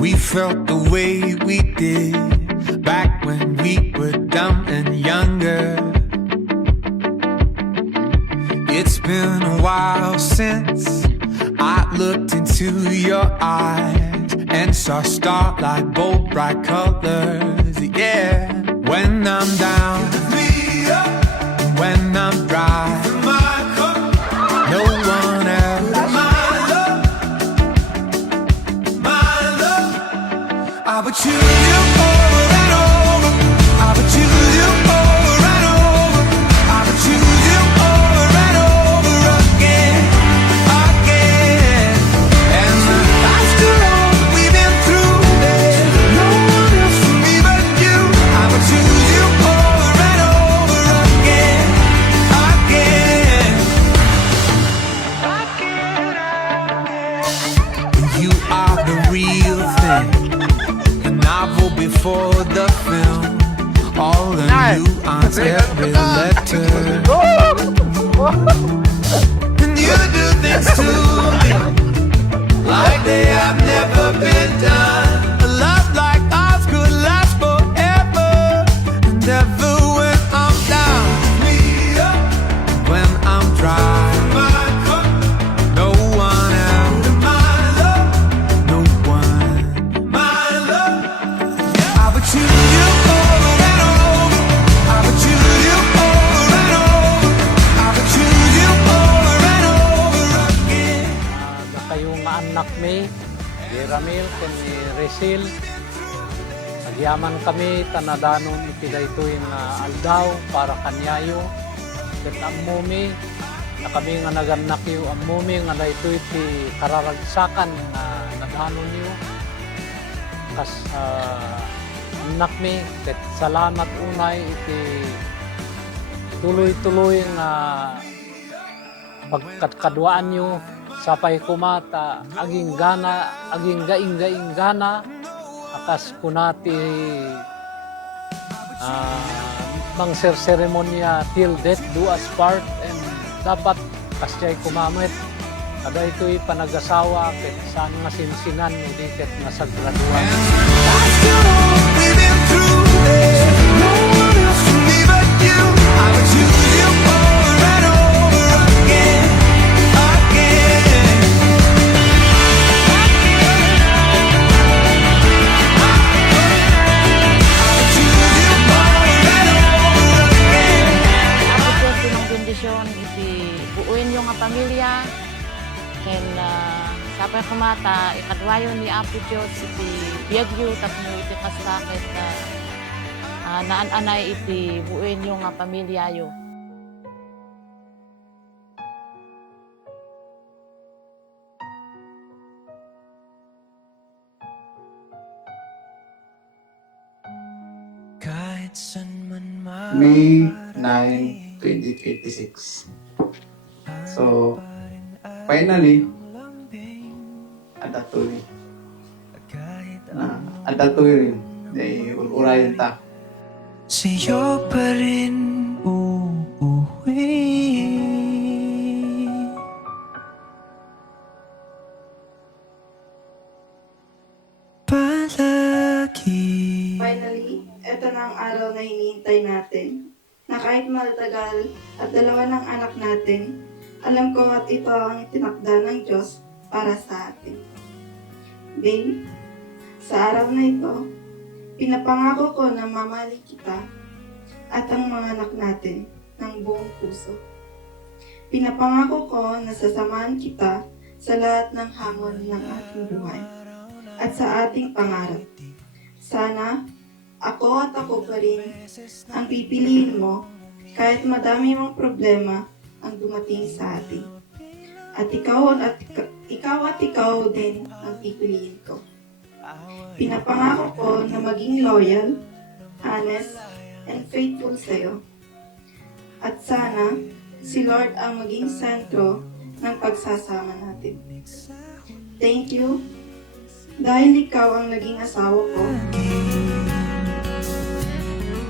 we felt the way we did back when we were dumb and younger. It's been a while since I looked into your eyes and saw starlight, bold, bright colors. Yeah, when I'm down, when I'm dry, no one else. I would choose you over and over. I would choose you over and over. I would choose you over and over again, again. And after all we've been through, there's no one else for me but you. I would choose you over and over again, again, again. You are the real thing. Novel before the film, all the nuance, every letter. And you do things to me like they have never been done. A love like ours could last forever and ever. When I'm down, when I'm dry, no one else, no one. I would choose you over and over. I would choose you over and over. I would choose you over and over again. Na kayong anak mi, di Ramil, ken ni Resil. Nagyaman kami, tanadanon ipidaytoy nga aldaw para kanyayo. Ket ammumi, na kami nga naganak yu, ammumi nga daytoy ti kararagsakan nga nadanon yu. Kas anak mi, ket salamat unay iti tuloy-tuloy nga pagkadwaan nyo sapay kumata aging gana, aging gaing gana akas kunati mangser seremonya till death do us part. And dapat kasyay kumamit kada ito'y panag-asawa ket saan nga sinsinan iti ket nga sagraduan. After all we've been through, there's no one else for me but you. I would choose you over and over again, again. I would choose you over and over again. Ako po pinong bendisyon iti buuin yung nga pamilya. Ken sapay kumata ikadwayo ni Apo Diyos iti biyagyo tapno iti kasakit naan-anay iti buuin yung nga pamilya yo. Kahit san man May 9, 2026. So, finally, adatoy. Adatoy rin. Dahil urayan ta. sa'yo pa rin uuwi. Palagi. Finally, eto na ang araw na hinihintay natin. Na kahit malatagal at dalawa ng anak natin, alam ko at ito ang itinakda ng Diyos para sa atin. Babe, sa araw na ito, pinapangako ko na mamahalin kita at ang mga anak natin ng buong puso. Pinapangako ko na sasamahan kita sa lahat ng hamon ng ating buhay at sa ating pangarap. Sana ako pa rin ang pipiliin mo kahit madami mong problema ang dumating sa atin. At ikaw din ang pipiliin ko. Pinapangako ko na maging loyal, honest, and faithful sa'yo. At sana, si Lord ang maging sentro ng pagsasama natin. Thank you, dahil ikaw ang naging asawa ko.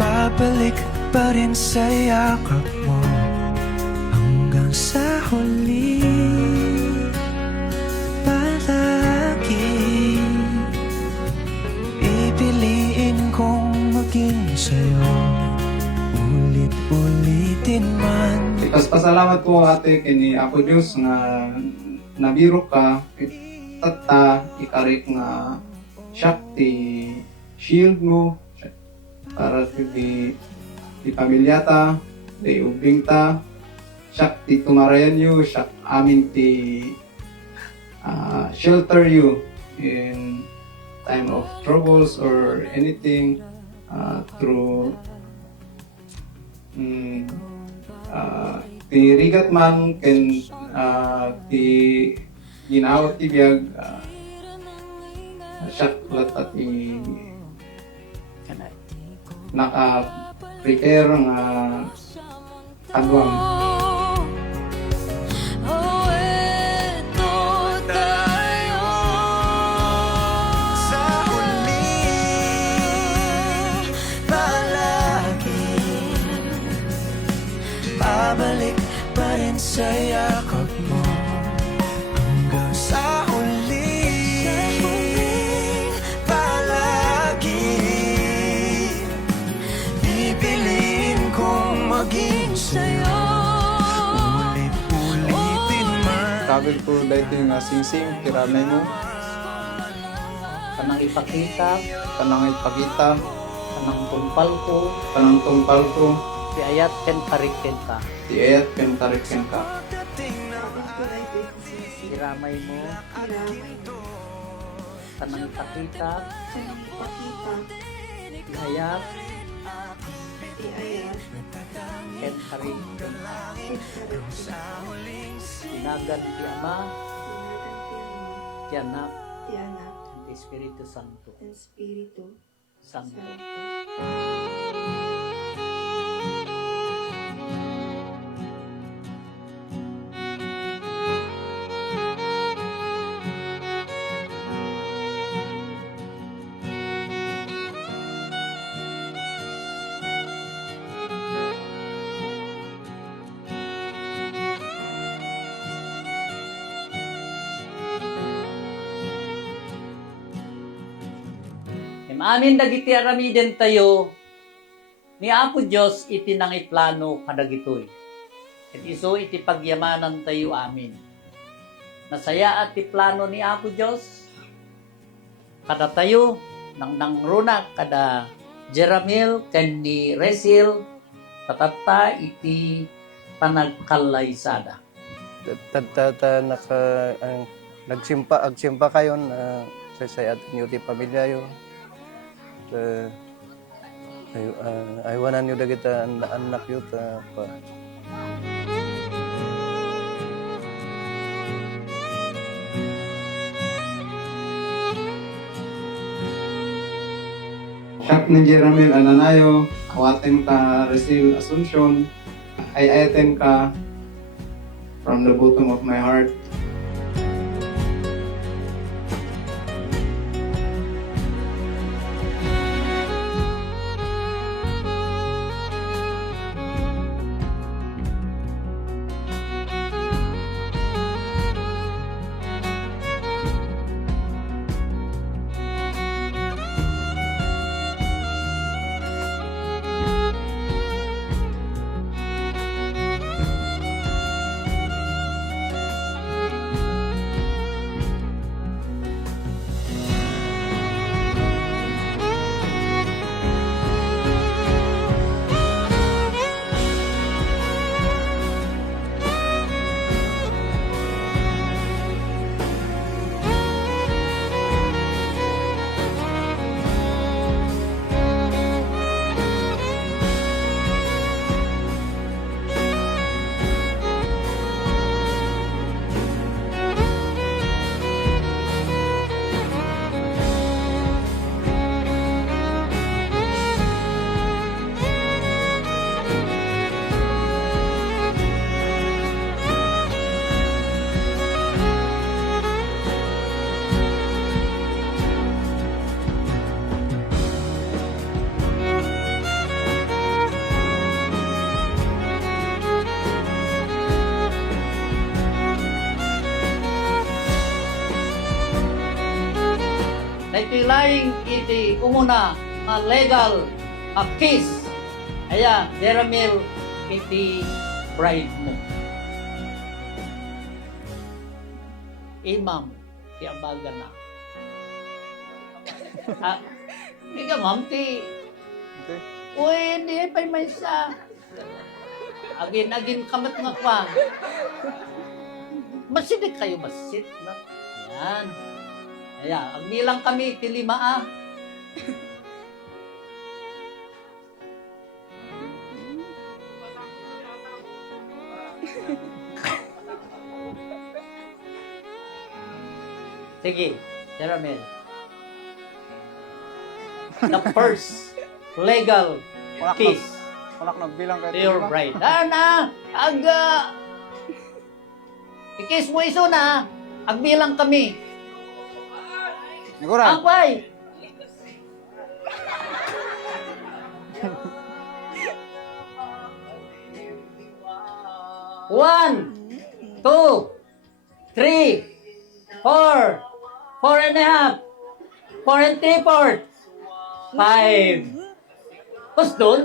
Babalik pa rin sa yakap mo hanggang sa huli. Palagi Pasalamat ko ate kini ako Dios nga nabiro ka tata ikarik nga Shakti shield mo para ti pamilyata ti ubing ta Shakti tumarayan you amin ti shelter you in time of troubles or anything through ti rigat man ken ti ginawat ti biyag shaklat at i naka-prepare nga kadwang. Sa huli, palagi babalik pa rin sa yakap mo. Hanggang sa huli, palagi pipiliin kong maging sa'yo. Ulit-ulitin man. Sabi ko dahil nga sing-sing, kiramay mo, Kanang ipakita, kanang ipakita, kanang tumpal ko, kanang tungpal ko, si ayat ken pariken ka. ti ayat ken tariken ka. Tapos ko ay sisi. Iramay mo, Iramay mo. kanang ipakita, Kanang ipakita. si ayat Iayat. ken pariken ka. Ikarit. Tinagan ti Ama, ti Anak, Tiyanak. ti Espiritu Santo. And Espiritu Santo. Santo. Amin dagiti aramiden tayo, ni Apo Diyos iti nangiplano kadagitoy. At iso iti pagyamanan tayo amin. Nasaya at ti plano ni Apo Diyos, kada tayo, nang nangruna kada Jeramil, ken ni Resil, tatata iti panagkalaysada. Tata agsimpa kayo na sa atin yung ti pamilya yo. Aywanan nyo dagita anak yun pa. Shak ni Jeramil Ananayo, awaten ka Resil Asuncion, ay ayaten ka from the bottom of my heart. Nagtilaing iti umuna nga legal kiss. Aya, Jeramil iti bride mo. Imam, iambagan na. Ika ma'am, ti, Okay. uy, hindi, pa'y may sa. Agin kamat nga kwa. Masidik kayo, masit na. Yan. Ayan, ang bilang kami, tilima ah. Sige, Jeramel. The first legal kiss Wala ka nagbilang to kahit your lima. bride. I-kiss mo iso na. Agbilang kami. Niguran. Angkway! One, two, three, 4, 4.5, 4 and 3/4, 5. Tapos doon,